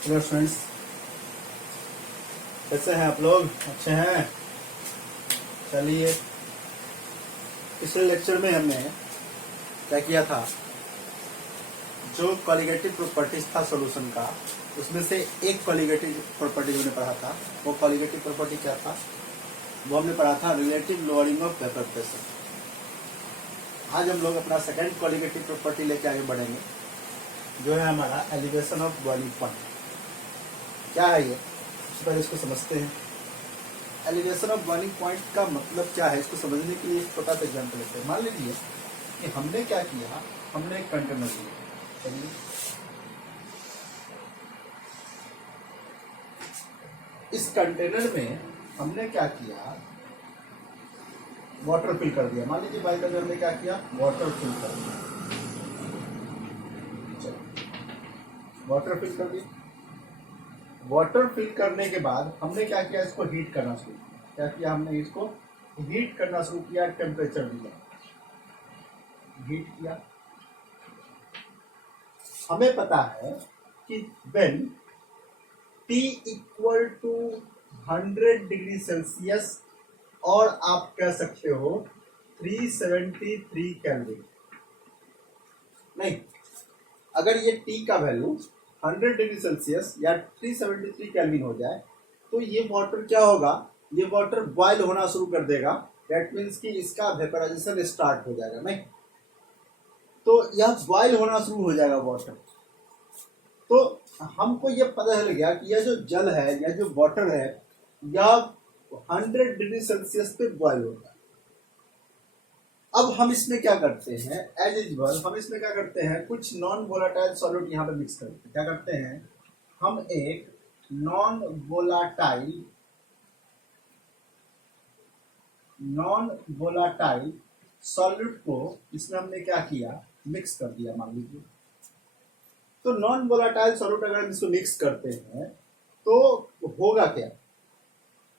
Hello friends, कैसे हैं आप लोग? अच्छे हैं? चलिए, पिछले लेक्चर में हमने क्या किया था, जो कॉलिगेटिव प्रॉपर्टीज था सॉल्यूशन का, उसमें से एक कॉलिगेटिव प्रॉपर्टी हमने पढ़ा था। वो कॉलिगेटिव प्रॉपर्टी क्या था? वो हमने पढ़ा था relative lowering of vapour pressure. आज हम लोग अपना सेकेंड कॉलिगेटिव प्रॉपर्टी लेके आगे बढ़ेंगे, जो है हमारा एलिवेशन ऑफ बॉइलिंग पॉइंट। क्या है ये? सबसे पहले इसको समझते हैं। एलिवेशन ऑफ बॉइलिंग पॉइंट का मतलब क्या है, इसको समझने के लिए एक छोटा सा एग्जाम्पल लेते हैं। मान लीजिए कि हमने क्या किया, हमने एक कंटेनर लिया। चलिए, इस कंटेनर में हमने क्या किया, वाटर फिल कर दिया। मान लीजिए बाइक हमने क्या किया, वाटर फिल कर दिया। वाटर फिल कर दिया। वाटर फिल करने के बाद हमने क्या किया, इसको हीट करना शुरू किया। क्या किया हमने, इसको हीट करना शुरू किया, टेम्परेचर दिया, हीट किया। हमें पता है कि when T equal to 100 degree Celsius, और आप कह सकते हो 373 केल्विन। नहीं, अगर ये T का वैल्यू 100 डिग्री सेल्सियस या 373 केल्विन हो जाए, तो ये वाटर क्या होगा, ये वाटर बॉयल होना शुरू कर देगा। दैट मीन्स कि इसका वेपराइजेशन स्टार्ट हो जाएगा। नहीं, तो यह बॉयल होना शुरू हो जाएगा वाटर। तो हमको ये पता चल गया कि यह जो जल है या जो वाटर है, यह 100 डिग्री सेल्सियस पे बॉयल होता है। अब हम इसमें क्या करते हैं, एज यूजुअल हम इसमें क्या करते हैं, कुछ नॉन वोलाटाइल सॉल्यूट यहाँ पे मिक्स करते हैं। क्या करते हैं, हम एक नॉन वोलाटाइल सॉल्यूट को इसमें हमने क्या किया, मिक्स कर दिया। मान लीजिए, तो नॉन वोलाटाइल सॉल्यूट अगर हम इसको मिक्स करते हैं तो होगा क्या,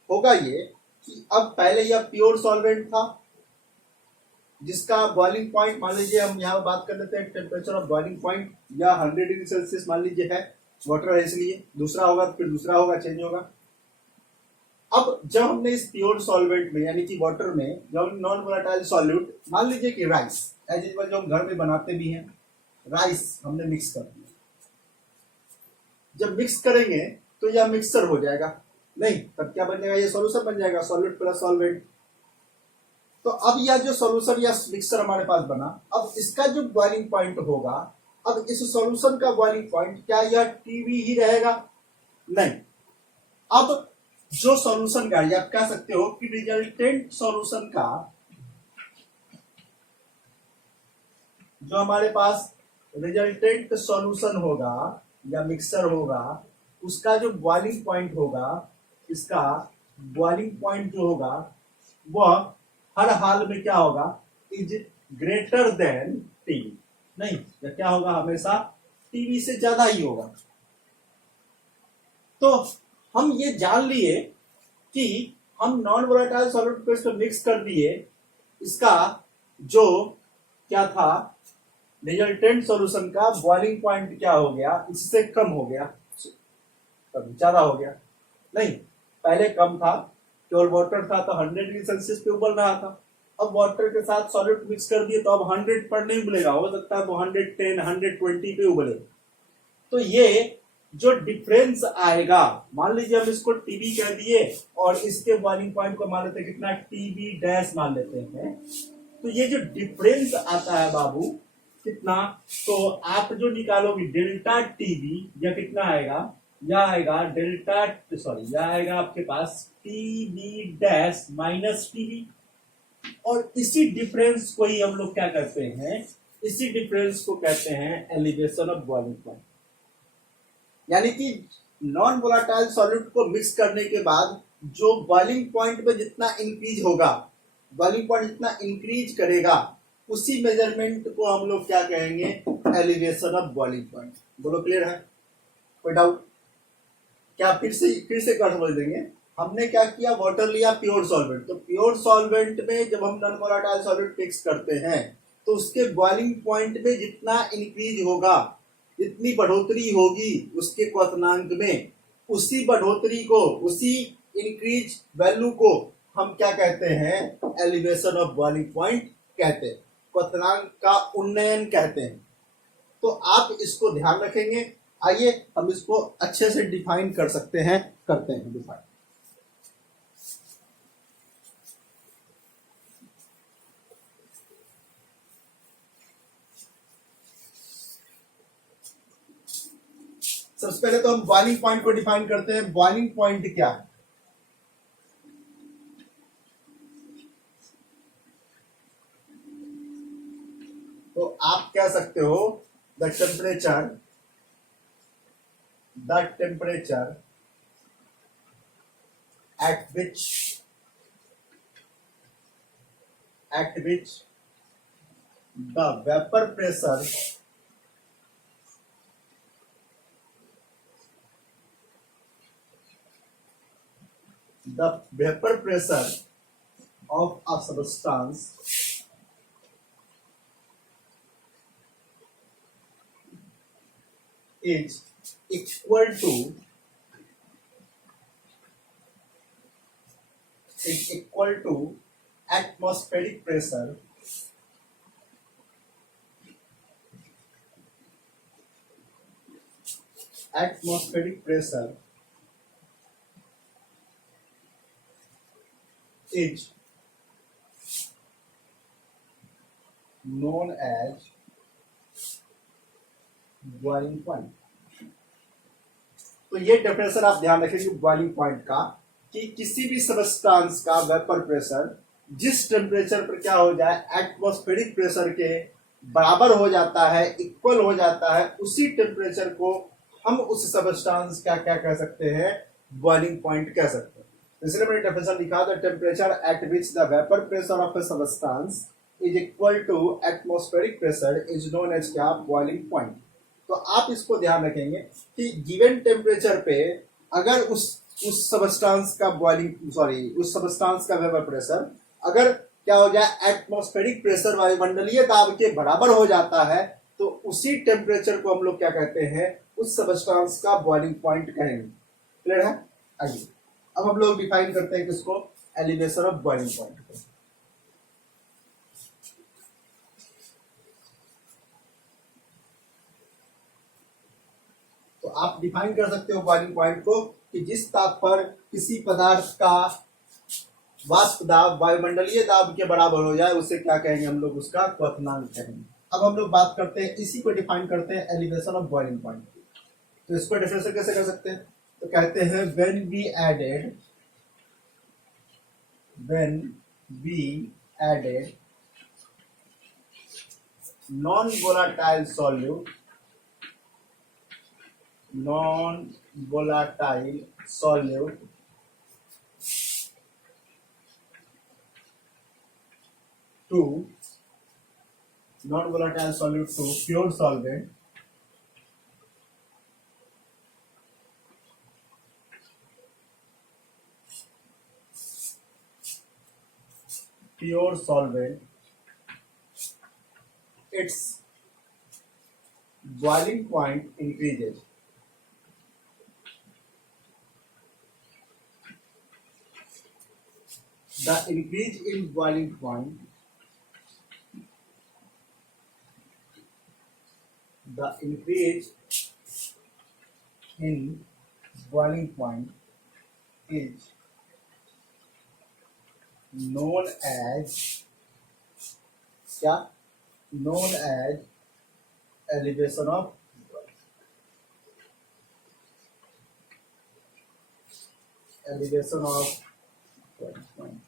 होगा ये कि अब पहले यह प्योर सॉल्वेंट था, जिसका बॉइलिंग पॉइंट मान लीजिए, हम यहाँ बात कर लेते हैं टेम्परेचर ऑफ बॉइलिंग पॉइंट, या 100 डिग्री सेल्सियस मान लीजिए है, वाटर है इसलिए। दूसरा होगा, फिर दूसरा होगा, चेंज होगा। अब जब हमने इस प्योर सॉल्वेंट में यानी कि वाटर में, जब नॉन वोलेटाइल सॉल्यूट, मान लीजिए कि राइस, एज यूजुअल जो हम घर में बनाते भी हैं, राइस हमने मिक्स कर दिया। जब मिक्स करेंगे तो यह मिक्सचर हो जाएगा। नहीं, तब क्या बन जाएगा, ये सॉल्यूशन बन जाएगा, सॉल्यूट प्लस सॉल्वेंट। तो अब यह जो सॉल्यूशन या मिक्सचर हमारे पास बना, अब इसका जो बॉइलिंग पॉइंट होगा, अब इस सॉल्यूशन का बॉइलिंग पॉइंट क्या यह टीबी ही रहेगा? नहीं, अब जो सॉल्यूशन का, या आप कह सकते हो कि रिजल्टेंट सॉल्यूशन का, जो हमारे पास रिजल्टेंट सॉल्यूशन होगा या मिक्सचर होगा, उसका जो बॉइलिंग पॉइंट होगा, इसका बॉइलिंग पॉइंट जो होगा वह हर हाल में क्या होगा, इज ग्रेटर देन टीवी। नहीं, या क्या होगा, हमेशा टीवी से ज्यादा ही होगा। तो हम ये जान लिए कि हम नॉन वोलेटाइल सॉल्यूट को इसमें मिक्स कर दिए, इसका जो क्या था, रिजल्टेंट सॉल्यूशन का बॉइलिंग पॉइंट क्या हो गया, इससे कम हो गया, ज्यादा हो गया। नहीं, पहले कम था, केवल वाटर था तो 100 डिग्री सेल्सियस पे उबल रहा था। अब वाटर के साथ सॉल्यूट मिक्स कर दिए तो अब 100 पर नहीं उबलेगा, हो सकता है तो 110 120 पे उबले। तो ये जो डिफरेंस आएगा, मान लीजिए हम इसको टीबी कह दिए और इसके बॉइलिंग पॉइंट को मान लेते हैं कितना, टीबी डैश मान लेते हैं। तो ये जो डिफरेंस आता है बाबू, कितना, तो आप जो निकालोगे डेल्टा टीबी, या कितना आएगा, यह आएगा डेल्टा, सॉरी यह आएगा आपके पास टीबी डैश माइनस टीबी। और इसी डिफरेंस को ही हम लोग क्या करते हैं, इसी डिफरेंस को कहते हैं एलिवेशन ऑफ बॉइलिंग पॉइंट। यानी कि नॉन वोलेटाइल सॉल्यूट को मिक्स करने के बाद जो बॉइलिंग पॉइंट में जितना इंक्रीज होगा, बॉइलिंग पॉइंट जितना इंक्रीज करेगा, उसी मेजरमेंट को हम लोग क्या कहेंगे, एलिवेशन ऑफ बॉइलिंग पॉइंट। बोलो, क्लियर है? कोई डाउट? क्या फिर से कर बोल देंगे। हमने क्या किया, वाटर लिया, प्योर सॉल्वेंट। तो प्योर सॉल्वेंट में जब हम नॉन वोलेटाइल सॉल्यूट मिक्स करते हैं, तो उसके बॉइलिंग पॉइंट में जितना इंक्रीज होगा, जितनी बढ़ोतरी होगी उसके क्वथनांक में, उसी बढ़ोतरी को, उसी इंक्रीज वैल्यू को हम क्या कहते हैं, एलिवेशन ऑफ बॉइलिंग पॉइंट कहते हैं, क्वथनांक का उन्नयन कहते हैं। तो आप इसको ध्यान रखेंगे। आइए हम इसको अच्छे से डिफाइन कर सकते हैं, करते हैं डिफाइन। सबसे पहले तो हम बॉइलिंग पॉइंट को डिफाइन करते हैं। बॉइलिंग पॉइंट क्या है? तो आप कह सकते हो the temperature at which the vapor pressure of a substance is equal to atmospheric pressure is known as boiling point. तो ये डेफिनेशन आप ध्यान रखेंगे बॉइलिंग पॉइंट का, कि किसी भी सबस्टांस का वेपर प्रेशर जिस टेम्परेचर पर क्या हो जाए, एटमॉस्फेरिक प्रेशर के बराबर हो जाता है, इक्वल हो जाता है, उसी टेम्परेचर को हम उस सबस्टांस का क्या कह सकते हैं, बॉइलिंग पॉइंट कह सकते हैं। इसलिए मैंने डेफिनेशन लिखा, the temperature at which the vapour pressure of a substance is equal to atmospheric pressure is known as क्या, बॉइलिंग पॉइंट। तो आप इसको ध्यान रखेंगे कि गिवन टेम्परेचर पे अगर उस सबस्टांस का उस सबस्टांस का वेपर प्रेशर अगर क्या हो जाए, एटमॉस्फेरिक प्रेशर वायुमंडलीय दाब के बराबर हो जाता है, तो उसी टेम्परेचर को हम लोग क्या कहते हैं, उस सबस्टांस का बॉइलिंग पॉइंट कहेंगे। क्लियर है? आइए अब हम लोग डिफाइन करते हैं किसको, एलिवेशन ऑफ बॉइलिंग पॉइंट को। तो आप डिफाइन कर सकते हो बॉइलिंग पॉइंट को कि जिस ताप पर किसी पदार्थ का वाष्प दाब वायुमंडलीय दाब के बराबर हो जाए, उसे क्या कहेंगे हम लोग, उसका क्वथनांक कहेंगे। अब हम लोग बात करते हैं, इसी को डिफाइन करते हैं एलिवेशन ऑफ बॉइलिंग पॉइंट। तो इसको डेफिनेशन कैसे कर सकते हैं? तो कहते हैं when we added non volatile solute to pure solvent, its boiling point increases. The increase in boiling point is known as क्या? Known as elevation of boiling point।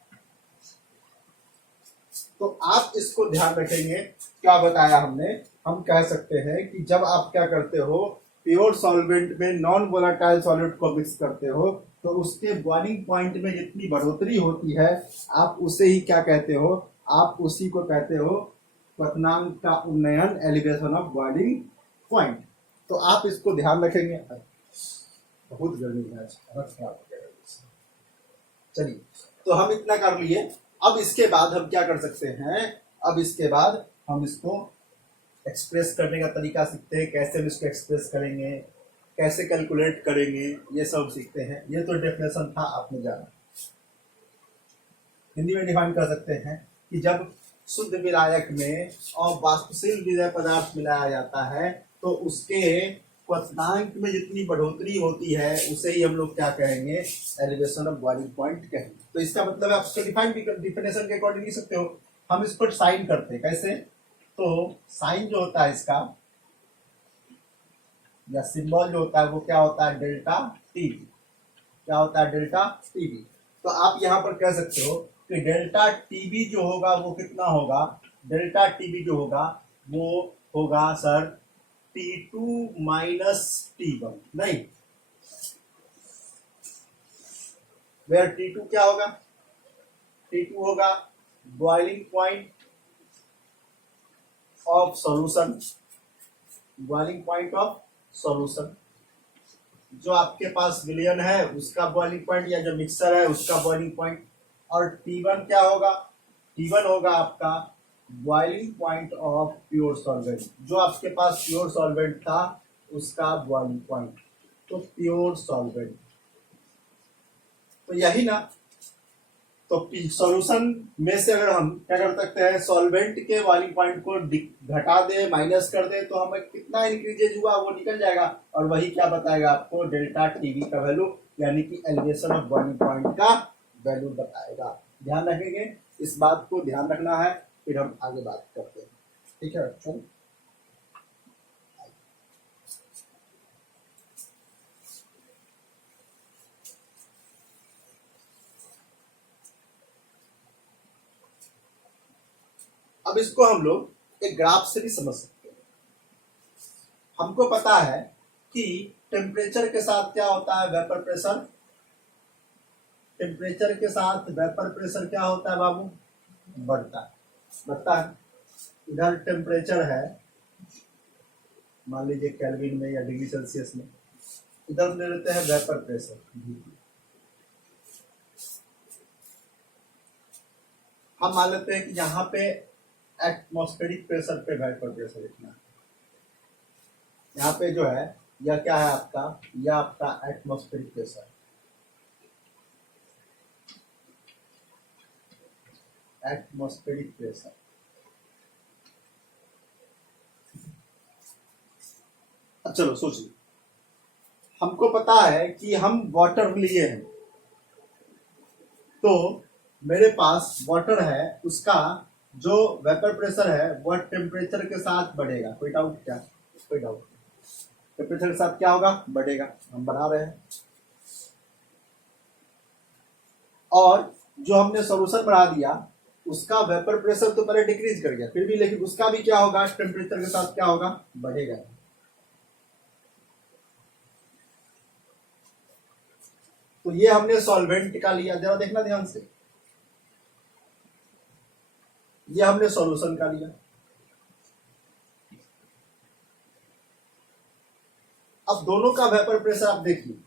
तो आप इसको ध्यान रखेंगे, क्या बताया हमने, हम कह सकते हैं कि जब आप क्या करते हो, प्योर सॉल्वेंट में नॉन वोलाटाइल सॉल्यूट को मिक्स करते हो, तो उसके बॉइलिंग पॉइंट में जितनी बढ़ोतरी होती है, आप उसे ही क्या कहते हो, आप उसी को कहते हो क्वथनांक का उन्नयन, एलिवेशन ऑफ बॉइलिंग पॉइंट। तो आप इसको ध्यान रखेंगे। बहुत गर्मी है आज, चलिए तो हम इतना कर लिए। अब इसके बाद हम क्या कर सकते हैं, अब इसके बाद हम इसको एक्सप्रेस करने का तरीका सीखते हैं, कैसे हम इसको एक्सप्रेस करेंगे, कैसे कैलकुलेट करेंगे, ये सब सीखते हैं। ये तो डेफिनेशन था, आपने जाना। हिंदी में डिफाइन कर सकते हैं कि जब शुद्ध विलायक में और वाष्पशील विलेय पदार्थ मिलाया जाता है तो उसके क्वथनांक में जितनी बढ़ोतरी होती है उसे ही हम लोग क्या कहेंगे, एलिवेशन ऑफ बॉइलिंग पॉइंट कहेंगे। तो इसका मतलब है आप इसको डिफिनेशन के अकॉर्डिंग लिख सकते हो। हम इसको साइन करते हैं कैसे, तो साइन जो होता है इसका या सिंबल जो होता है वो क्या होता है, डेल्टा टीवी। क्या होता है, डेल्टा टीवी। तो आप यहाँ पर कह सकते हो कि डेल्टा टीबी जो होगा वो कितना होगा, डेल्टा टीबी जो होगा वो होगा सर T2 माइनस T1, नहीं, वेयर T2 क्या होगा, T2 होगा boiling point of solution, boiling point of solution. जो आपके पास विलयन है उसका बॉइलिंग पॉइंट या जो मिक्सर है उसका बॉइलिंग पॉइंट। और T1 क्या होगा, T1 होगा आपका boiling point of pure solvent, जो आपके पास प्योर सॉल्वेंट था उसका बॉइलिंग पॉइंट। तो प्योर सॉल्वेंट तो यही ना। तो सॉल्यूशन में से अगर हम क्या कर सकते हैं, सॉल्वेंट के बॉइलिंग पॉइंट को घटा दे, माइनस कर दे, तो हमें कितना इंक्रीजेज हुआ वो निकल जाएगा। और वही क्या बताएगा आपको, डेल्टा टीवी का वैल्यू, यानी कि एलिवेशन ऑफ बॉइलिंग पॉइंट का वैल्यू बताएगा। ध्यान रखेंगे, इस बात को ध्यान रखना है, फिर हम आगे बात करते हैं। ठीक है बच्चों, अब इसको हम लोग एक ग्राफ से भी समझ सकते हैं। हमको पता है कि टेम्परेचर के साथ क्या होता है, वेपर प्रेशर। टेम्परेचर के साथ वेपर प्रेशर क्या होता है बाबू, बढ़ता है, बढ़ता है। इधर टेम्परेचर है मान लीजिए केल्विन में या डिग्री सेल्सियस में, इधर ले लेते हैं वेपर प्रेशर। हम मान लेते हैं कि यहाँ पे एटमॉस्फेरिक प्रेशर पे वेपर प्रेशर लिखना है। यहाँ पे जो है यह क्या है आपका, यह आपका एटमॉस्फेरिक प्रेशर, एटमॉस्फेरिक प्रेशर। अब चलो सोचिए, हमको पता है कि हम वाटर लिए हैं, तो मेरे पास वाटर है, उसका जो वेपर प्रेशर है वह टेम्परेचर के साथ बढ़ेगा। कोई डाउट क्या, कोई डाउट, टेम्परेचर के साथ क्या होगा, बढ़ेगा, हम बढ़ा रहे हैं। और जो हमने सॉल्यूशन बढ़ा दिया उसका वेपर प्रेशर तो पहले डिक्रीज कर गया, फिर भी लेकिन उसका भी क्या होगा, टेम्परेचर के साथ क्या होगा, बढ़ेगा। तो ये हमने सॉल्वेंट का लिया, जरा देखना ध्यान से, ये हमने सॉल्यूशन का लिया। अब दोनों का वेपर प्रेशर आप देखिए,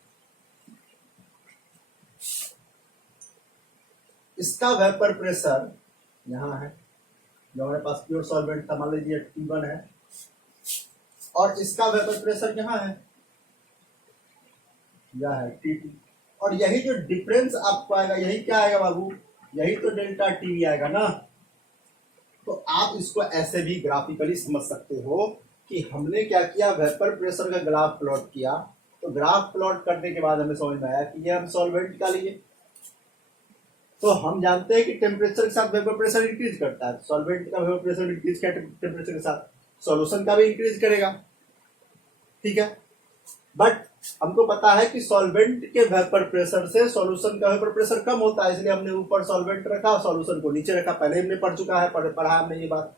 इसका वेपर प्रेशर यहां है, जो हमारे पास प्योर सॉल्वेंट था, मान लीजिए T1 है, और इसका वेपर प्रेशर यहां है, यह है T2। और यही जो डिफरेंस आपको आएगा, यही क्या आएगा बाबू, यही तो डेल्टा टीवी आएगा ना। तो आप इसको ऐसे भी ग्राफिकली समझ सकते हो कि हमने क्या किया, वेपर प्रेशर का ग्राफ प्लॉट किया, तो ग्राफ प्लॉट करने के बाद हमें समझ में आया कि ये हम सॉल्वेंट का लिए। तो हम जानते हैं कि टेम्परेचर के साथ वेपर प्रेशर इंक्रीज करता है, सॉल्वेंट का वेपर प्रेशर इंक्रीज किया टेम्परेचर के साथ, सॉल्यूशन का भी इंक्रीज करेगा, ठीक है। बट हमको पता है कि सॉल्वेंट के वेपर प्रेशर से सॉल्यूशन का वेपर प्रेशर कम होता है, इसलिए हमने ऊपर सॉल्वेंट रखा, सॉल्यूशन को नीचे रखा। पहले हमने पढ़ चुका है, पढ़ा हमने ये बात।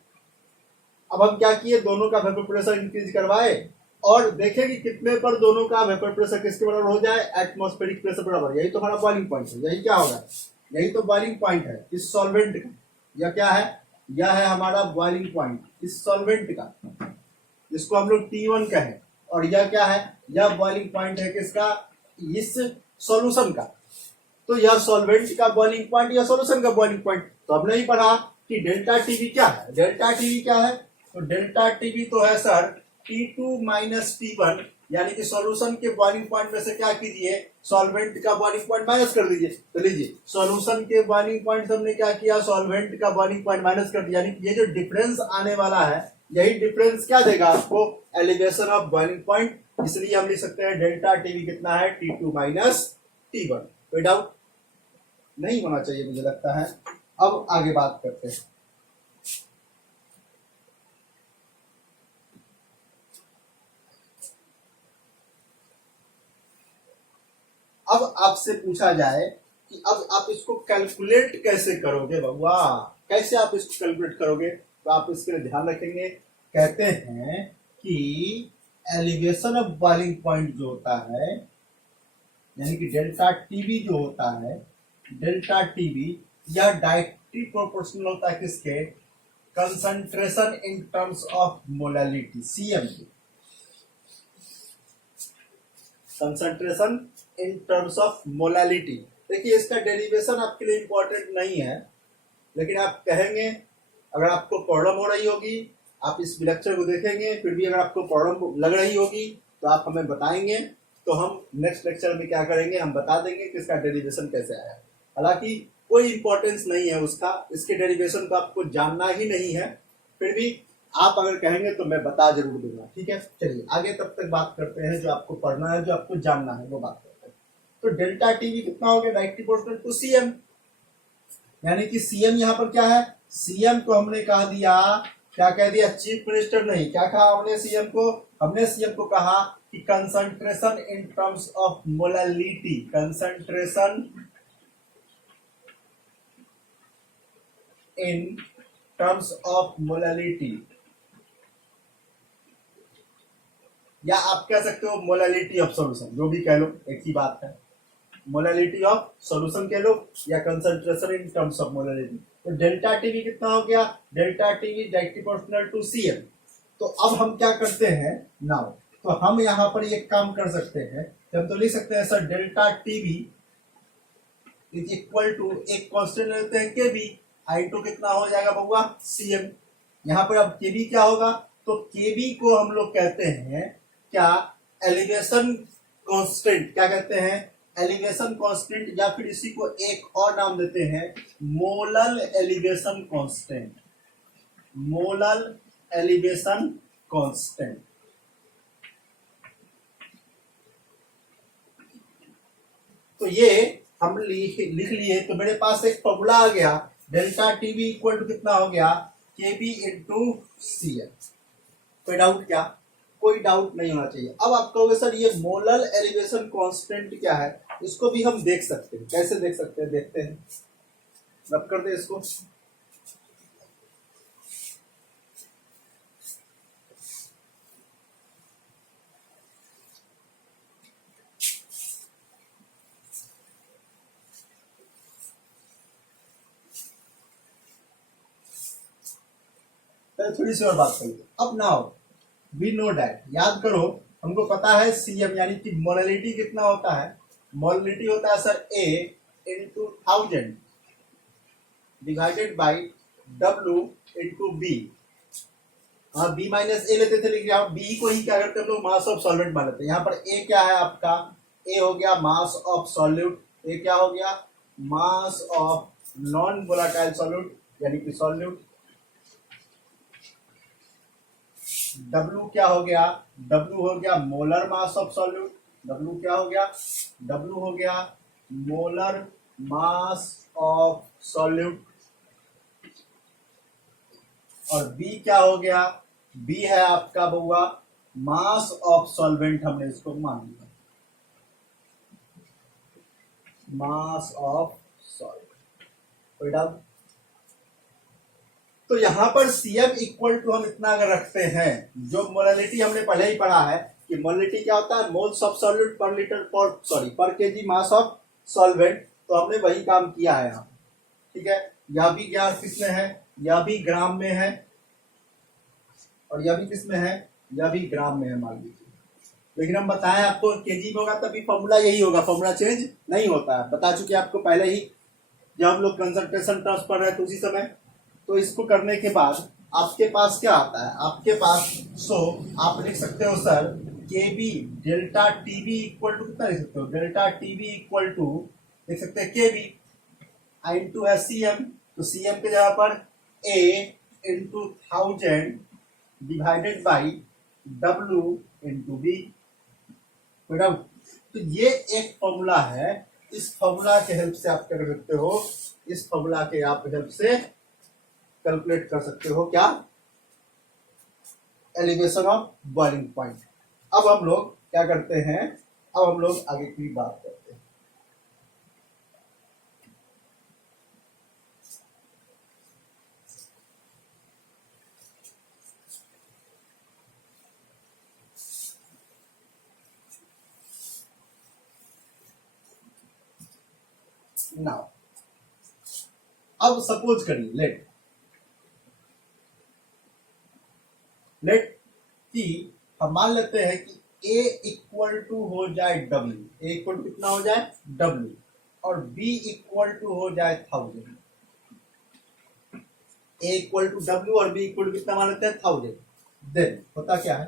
अब हम क्या किए, दोनों का वेपर प्रेशर इंक्रीज करवाए और देखें कि कितने पर दोनों का वेपर प्रेशर किसके बराबर हो जाए, एटमॉस्फेरिक प्रेशर बराबर। यही तो हमारा बॉइलिंग पॉइंट है, यही क्या होगा, यही तो बॉइलिंग पॉइंट है इस सॉल्वेंट का। यह क्या है, यह है हमारा बॉइलिंग पॉइंट इस सॉल्वेंट का, जिसको हम लोग T1 कहें। और यह क्या है, यह बॉइलिंग पॉइंट है किसका, इस सॉल्यूशन का। तो यह सॉल्वेंट का बॉइलिंग पॉइंट या सॉल्यूशन का बॉइलिंग पॉइंट। तो हमने ही पढ़ा कि डेल्टा टीवी क्या है, डेल्टा टीवी क्या है, तो डेल्टा टीबी तो है सर T2 माइनस T1, यानी कि सॉल्यूशन के बॉइलिंग पॉइंट में से क्या कीजिए, सॉल्वेंट का बॉइलिंग पॉइंट माइनस कर दीजिए। तो लीजिए सॉल्यूशन के बॉइलिंग पॉइंट हमने क्या किया, सॉल्वेंट का बॉइलिंग पॉइंट माइनस कर दिया, यानी कि ये जो डिफरेंस आने वाला है यही डिफरेंस क्या देगा आपको, एलिवेशन ऑफ बॉइलिंग पॉइंट। इसलिए हम लिख सकते हैं डेल्टा टीवी कितना है, T2 माइनस T1। कोई डाउट नहीं होना चाहिए मुझे लगता है। अब आगे बात करते हैं। अब आपसे पूछा जाए कि अब आप इसको कैलकुलेट कैसे करोगे बउआ, कैसे आप इसको कैलकुलेट करोगे, तो आप इसके लिए ध्यान रखेंगे। कहते हैं कि एलिवेशन ऑफ बॉइलिंग पॉइंट जो होता है, यानी कि डेल्टा टीबी जो होता है, डेल्टा टीबी यह डायरेक्टली प्रोपोर्शनल होता है किसके, concentration in terms of molality, CM की। Concentration in terms of molality. देखिए इसका डेरिवेशन आपके लिए इंपॉर्टेंट नहीं है, लेकिन आप कहेंगे, अगर आपको प्रॉब्लम हो रही होगी, आप इस लेक्चर को देखेंगे, फिर भी अगर आपको प्रॉब्लम लग रही होगी तो आप हमें बताएंगे, तो हम नेक्स्ट लेक्चर में क्या करेंगे, हम बता देंगे कि इसका डेरिवेशन कैसे आया। हालांकि कोई इंपॉर्टेंस नहीं है उसका, इसके डेरिवेशन को आपको जानना ही नहीं है, फिर भी आप अगर कहेंगे तो मैं बता जरूर दूंगा। ठीक है, चलिए आगे तब तक बात करते हैं, जो आपको पढ़ना है, जो आपको जानना है वो बात करते हैं। तो डेल्टा टीवी कितना हो गया, डायरेक्टली प्रोपोर्शनल टू सीएम, यानी कि सीएम यहाँ पर क्या है, सीएम को हमने कह दिया, क्या कह दिया, चीफ मिनिस्टर नहीं, क्या कहा हमने सीएम को, हमने सीएम को कहा कि concentration in terms of molality, concentration in terms of molality, या आप कह सकते हो मोलालिटी ऑफ सॉल्यूशन, जो भी कह लो एक ही बात है, मोलालिटी ऑफ सॉल्यूशन कह लो या concentration in terms of molality. तो डेल्टा टीवी कितना हो गया, delta TV directly proportional to CM. तो अब हम क्या करते हैं नाउ, तो हम यहाँ पर एक काम कर सकते हैं, हम तो लिख सकते हैं sir delta TV is equal to, एक कांस्टेंट लेते हैं के बी, I2 कितना हो जाएगा बउआ, सीएम। यहाँ पर अब के बी क्या होगा, तो के बी को हम लोग कहते हैं क्या, एलिवेशन कांस्टेंट, क्या कहते हैं, एलिवेशन कांस्टेंट, या फिर इसी को एक और नाम देते हैं molal elevation constant, molal elevation constant. तो ये हम लिख लिए, तो मेरे पास एक फॉर्मूला आ गया, डेल्टा टीवी इक्वल टू कितना हो गया, के बी इंटू सी एम। कोई डाउट क्या, कोई डाउट नहीं होना चाहिए। अब आप कहोगे सर ये मोलल एलिवेशन कांस्टेंट क्या है, इसको भी हम देख सकते हैं, कैसे देख सकते हैं, देखते हैं, रब कर दे इसको। थोड़ी सी और बात करिए। अब नाउ वी नो दैट, याद करो हमको पता है सीएम, यानी कि मोलालिटी कितना होता है, मोलालिटी होता है sir A into 1000 divided by W into B. हाँ बी माइनस ए लेते थे, लेकिन आप बी को ही क्या करते हैं हम लोग, मास ऑफ सॉल्वेंट मान लेते हैं। यहाँ पर ए क्या है आपका, ए हो गया मास ऑफ सॉल्यूट, ए क्या हो गया, mass of non volatile solute, यानी कि सॉल्यूट। W क्या हो गया, W हो गया molar mass of solute, W क्या हो गया, W हो गया मोलर मास ऑफ सॉल्यूट। और B क्या हो गया, B है आपका बउआ मास ऑफ सॉल्वेंट, हमने इसको मान लिया मास ऑफ सॉल्वेंट। कोई डाउट, तो यहां पर सीएम इक्वल टू हम इतना अगर रखते हैं, जो मोलालिटी हमने पहले ही पढ़ा है कि मोलालिटी क्या होता है, मोल्स ऑफ सॉल्यूट पर लीटर पर केजी मास ऑफ सॉल्वेंट, तो हमने वही काम किया है यहाँ। ठीक है, यह भी क्या किसमें है, यह भी ग्राम में है, और यह भी किसमें है, यह भी ग्राम में है मान लीजिए। लेकिन हम बताएं आपको केजी में होगा तभी फॉर्मूला यही होगा, फॉर्मूला चेंज नहीं होता है, बता चुके आपको पहले ही, जब हम लोग कंसंट्रेशन टर्म्स पढ़ रहे थे उसी समय। तो इसको करने के बाद आपके पास क्या आता है, आपके पास आप लिख सकते हो sir K B delta T B equal to कितना लिख सकते हो, delta T B equal to लिख सकते हैं के बी इंटू है सी एम, तो सी एम के जगह पर A into 1000 divided by W into B. तो ये एक फॉर्मूला है, इस फॉर्मूला के हेल्प से आप क्या कर सकते हो, इस फॉर्मूला के आप हेल्प से कैलकुलेट कर सकते हो क्या, एलिवेशन ऑफ बॉइलिंग पॉइंट। अब हम लोग क्या करते हैं, अब हम लोग आगे की बात करते हैं। नाउ अब सपोज करिए लेट कि हम मान लेते हैं कि A इक्वल टू हो जाए W, A इक्वल टू कितना हो जाए W, और B इक्वल टू हो जाए 1000। A इक्वल टू W और B इक्वल टू कितना मान लेते हैं 1000। देन होता क्या है,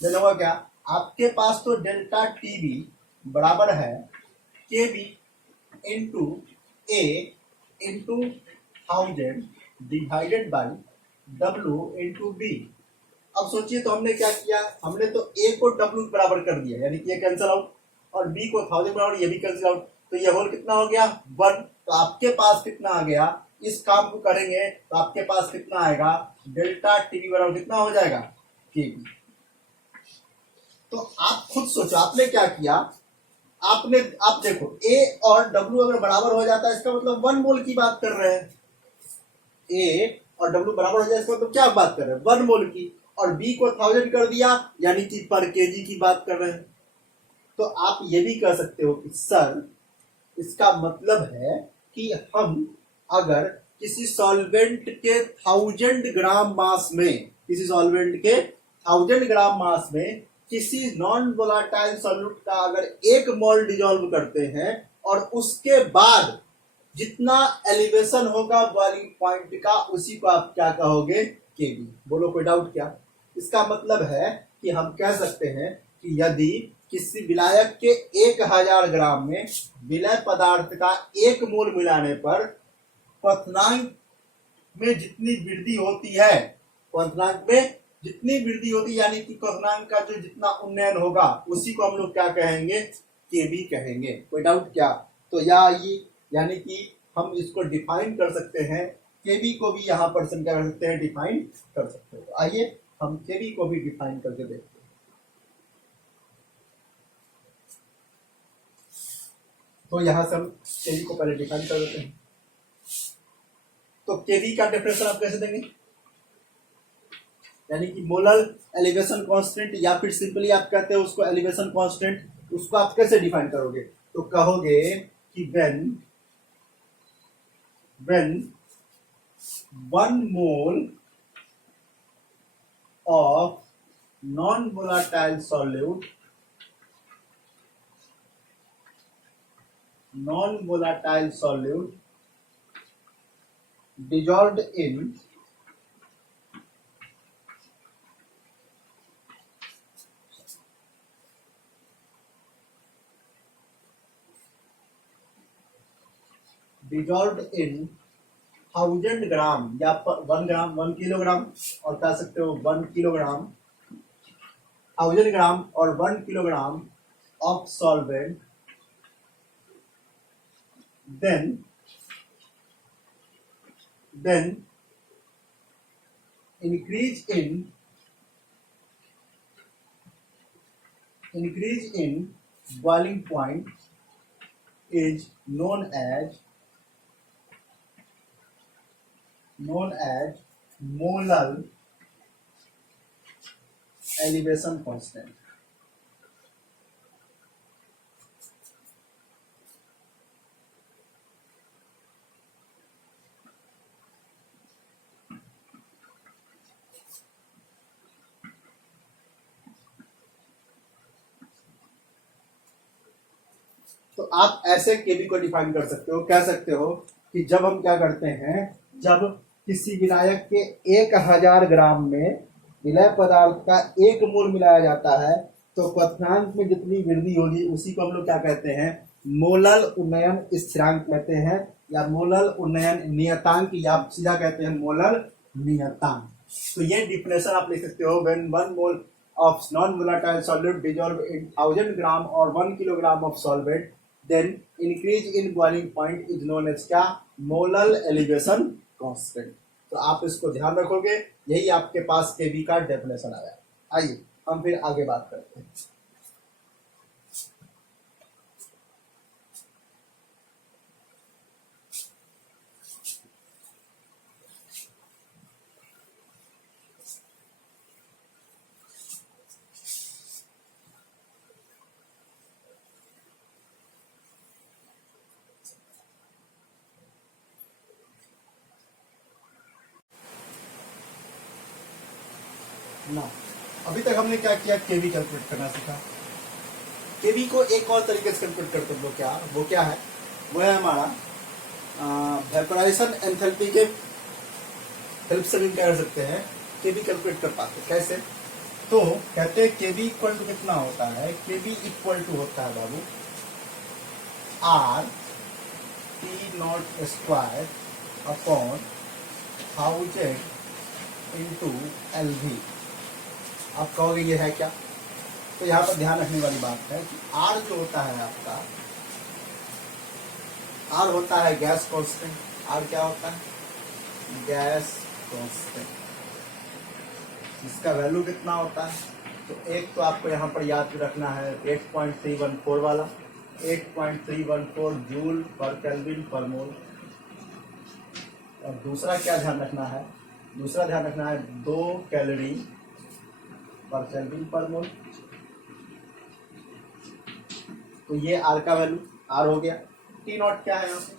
देन होगा क्या, आपके पास तो डेल्टा टीबी बराबर है K B into A into 1000 divided by W into B. अब सोचिए तो हमने क्या किया, हमने तो ए को डब्ल्यू बराबर कर दिया, यानी कि ये कैंसिल आउट, और बी को 1000 बराबर, ये भी कैंसिल आउट, तो ये होल कितना हो गया 1। तो आपके पास कितना आ गया, इस काम को करेंगे तो आपके पास कितना आएगा, डेल्टा टीबी बराबर कितना हो जाएगा के बी। तो आप खुद सोचो आपने क्या किया, आपने आप देखो ए और डब्ल्यू अगर बराबर हो जाता है इसका मतलब 1 मोल की बात कर रहे हैं, ए और डब्ल्यू बराबर हो जाए इसका मतलब क्या बात कर रहे हैं 1 मोल की, और बी को 1000 कर दिया यानी कि पर केजी की बात कर रहे हैं। तो आप ये भी कह सकते हो कि सर इसका मतलब है कि हम अगर किसी सॉल्वेंट के 1000 ग्राम मास में, किसी सॉल्वेंट के 1000 ग्राम मास में किसी नॉन वोलाटाइल सॉल्यूट का अगर 1 मोल डिजोल्व करते हैं और उसके बाद जितना एलिवेशन होगा बॉइलिंग पॉइंट का उसी को आप क्या कहोगे केबी। बोलो कोई डाउट क्या, इसका मतलब है कि हम कह सकते हैं कि यदि किसी विलायक के 1000 ग्राम में विलय पदार्थ का 1 मोल मिलाने पर क्वथनांक में जितनी वृद्धि होती है, क्वथनांक में जितनी वृद्धि होती है यानी कि क्वथनांक का जो जितना उन्नयन होगा उसी को हम लोग क्या कहेंगे केबी कहेंगे। कोई डाउट क्या, तो ये यानी कि हम इसको डिफाइन कर सकते हैं, केबी को भी यहाँ पर क्या कर सकते हैं डिफाइन कर सकते हैं। तो आइए हम केबी को भी डिफाइन करके देखते हैं। तो यहां से हम केबी को पहले डिफाइन कर देते हैं। तो केबी का डेफिनेशन आप कैसे देंगे, यानी कि मोलर एलिवेशन कांस्टेंट, या फिर सिंपली आप कहते हैं उसको एलिवेशन कांस्टेंट, उसको आप कैसे डिफाइन करोगे, तो कहोगे कि when 1 mole of non volatile solute dissolved in dissolved in 1000 ग्राम या 1 ग्राम 1 किलोग्राम, और कह सकते हो 1 किलोग्राम 1000 ग्राम और 1 kilogram of solvent, then increase in boiling point is known as molar elevation constant। तो आप ऐसे केबी को डिफाइन कर सकते हो, कह सकते हो कि जब हम क्या करते हैं, जब किसी विलायक के 1000 ग्राम में विलय पदार्थ का 1 मोल मिलाया जाता है तो क्वथनांक में जितनी वृद्धि होगी उसी को हम लोग क्या कहते हैं, मोलल उन्नयन स्थिरांक कहते हैं, या मोलल उन्नयन नियतांक, या सीधा कहते हैं मोलल नियतांक। तो ये डिफिनेशन आप लिख सकते हो, when 1 mole of non-volatile solute dissolved in 1000 gram or 1 kilogram of solvent, then increase in boiling point is known as क्या, मोलल एलिवेशन कांस्टेंट। तो आप इसको ध्यान रखोगे, यही आपके पास केवी का डेफिनेशन आया। आइए हम फिर आगे बात करते हैं। ना अभी तक हमने क्या किया, केवी कैलकुलेट करना सीखा। केवी को एक और तरीके से कैलकुलेट करते हैं, वो क्या है, वो है हमारा वेपोराइजेशन एंथैल्पी के हेल्प से भी क्या कर सकते हैं, केवी कैलकुलेट कर पाते। कैसे, तो कहते हैं केवी इक्वल टू कितना होता है, केवी इक्वल टू होता है बाबू R T not square upon 1000 into L V. आप कहोगे ये है क्या, तो यहाँ पर ध्यान रखने वाली बात है कि आर जो होता है आपका, आर होता है गैस कांस्टेंट। आर क्या होता है, गैस कांस्टेंट। इसका वैल्यू कितना होता है, तो एक तो आपको यहाँ पर याद रखना है 8.314 वाला, 8.314 जूल पर केल्विन पर मोल। और दूसरा क्या ध्यान रखना है, दूसरा ध्यान रखना है 2 कैलोरी पर केल्विन पर मोल। तो ये आर का वैल्यू आर हो गया। टी नॉट क्या है यहाँ पे,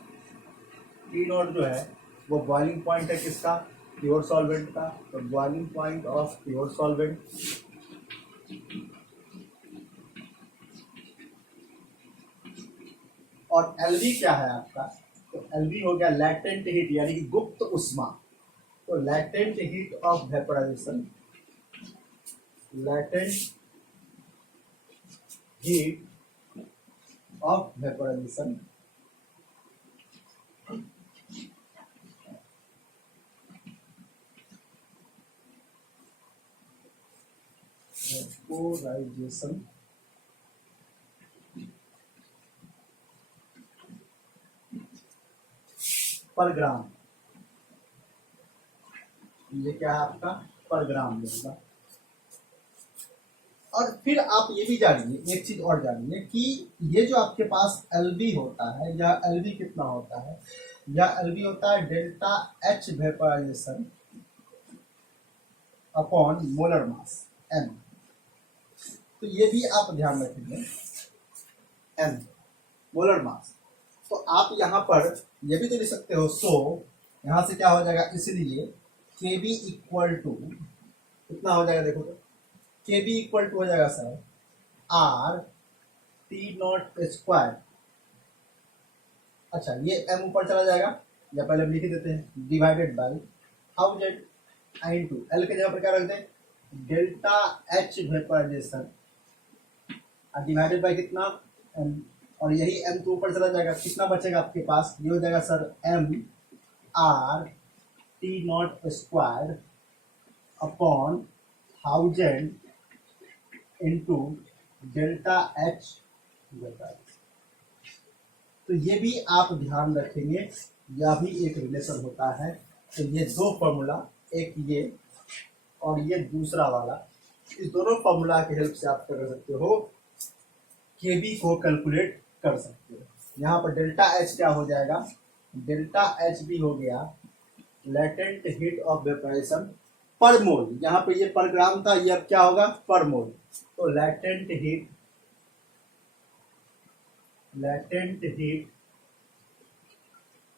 टी नॉट जो है वो बॉइलिंग पॉइंट है किसका, प्योर सॉल्वेंट का, तो boiling point of pure solvent. और एलवी क्या है आपका, तो एलवी हो गया लैटेंट हीट यानी कि गुप्त उष्मा। तो latent heat of vaporisation, latent heat of vaporisation vaporisation पर ग्राम, ये क्या है आपका पर ग्राम होगा। और फिर आप ये भी जानिए, एक चीज और जानिए कि ये जो आपके पास एलबी होता है, या एलबी कितना होता है, या एलबी होता है delta H vaporization upon molar mass M. तो ये भी आप ध्यान रखेंगे, एम मोलर मास। तो आप यहाँ पर ये भी तो लिख सकते हो, सो यहाँ से क्या हो जाएगा, इसलिए के बी इक्वल टू कितना हो जाएगा, देखो तो के बी इक्वल टू हो जाएगा sir are T not square. अच्छा ये एम ऊपर चला जाएगा, या पहले हम लिख देते हैं, डिवाइडेड बाई 1000 इंटू एल के जगह पर क्या रख दें, delta H vaporisation divided by कितना एम। और यही एम तो ऊपर चला जाएगा, कितना बचेगा आपके पास, ये हो जाएगा sir M R T not square upon 1000 into delta H. तो ये भी आप ध्यान रखेंगे, यह भी एक रिलेशन होता है। तो ये दो फॉर्मूला, एक ये और ये दूसरा वाला, इस दोनों फॉर्मूला की हेल्प से आप कर सकते हो, केबी को कैलकुलेट कर सकते हो। यहाँ पर डेल्टा एच क्या हो जाएगा, डेल्टा एच भी हो गया लेटेंट हीट ऑफ वेपोराइजेशन पर मोल। यहाँ पे ये पर ग्राम था, ये अब क्या होगा पर मोल। तो लेटेंट हीट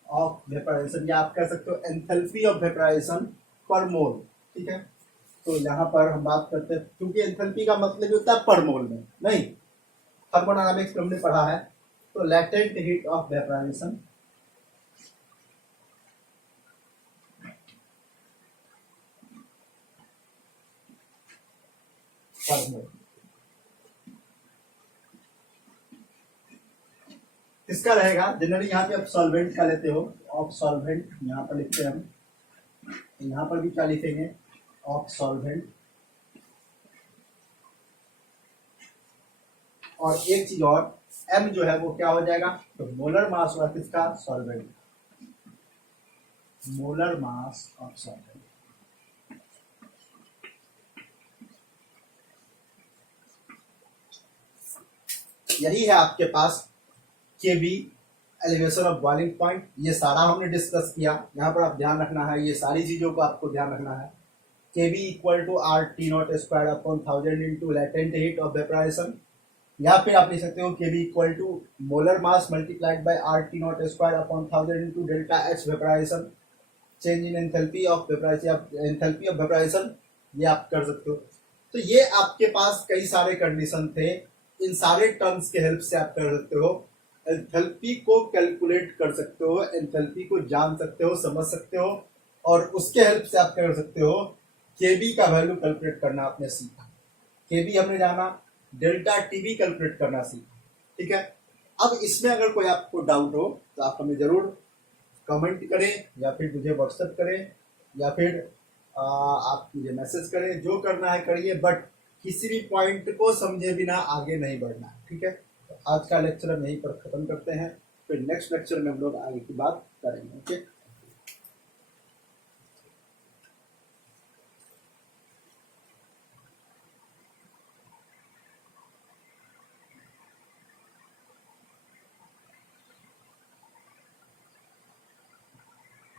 ऑफ वेपोराइजेशन, या आप कह सकते हो एंथैल्पी ऑफ वेपोराइजेशन पर मोल। ठीक है, तो यहाँ पर हम बात करते हैं, क्योंकि एंथैल्पी का मतलब होता है पर मोल में, नहीं थर्मोडायनामिक्स हमने पढ़ा है। तो लेटेंट हीट ऑफ वेपोराइजेशन पर मोल। किसका रहेगा? जनरली यहाँ पे आप सॉल्वेंट का लेते हो, ऑफ सॉल्वेंट यहाँ पर लिखते हैं हम, यहाँ पर भी क्या लिखेंगे? Of solvent. और एक चीज और, m जो है वो क्या हो जाएगा? तो मोलर मास होगा किसका? Solvent, molar mass of solvent. यही है आपके पास केबी, एलिवेशन ऑफ बॉइलिंग पॉइंट। ये सारा हमने डिस्कस किया। यहाँ पर आप ध्यान रखना है, ये सारी चीजों को आपको ध्यान रखना है। KB equal to R T not square upon 1000 into latent heat of vaporisation, या फिर आप लिख सकते हो KB equal to molar mass multiplied by R T not square upon 1000 into delta H vaporisation, change in enthalpy of vaporisation, enthalpy of vaporisation, ये आप कर सकते हो। तो ये आपके पास कई सारे कंडीशन थे, इन सारे टर्म्स के हेल्प से आप कर सकते हो, एंथैल्पी को कैलकुलेट कर सकते हो, एंथैल्पी को जान सकते हो, समझ सकते हो, और उसके हेल्प से आप कर सकते हो केबी का वैल्यू कैलकुलेट करना आपने सीखा। केबी हमने जाना, डेल्टा टीबी कैलकुलेट करना सीखा, ठीक है। अब इसमें अगर कोई आपको डाउट हो तो आप हमें जरूर कमेंट करें, या फिर मुझे व्हाट्सएप करें, या फिर आप मुझे मैसेज करें, जो करना है करिए, बट किसी भी पॉइंट को समझे बिना आगे नहीं बढ़ना है, ठीक है। तो आज का लेक्चर हम यहीं पर खत्म करते हैं, फिर नेक्स्ट लेक्चर में हम लोग आगे की बात करेंगे, ओके।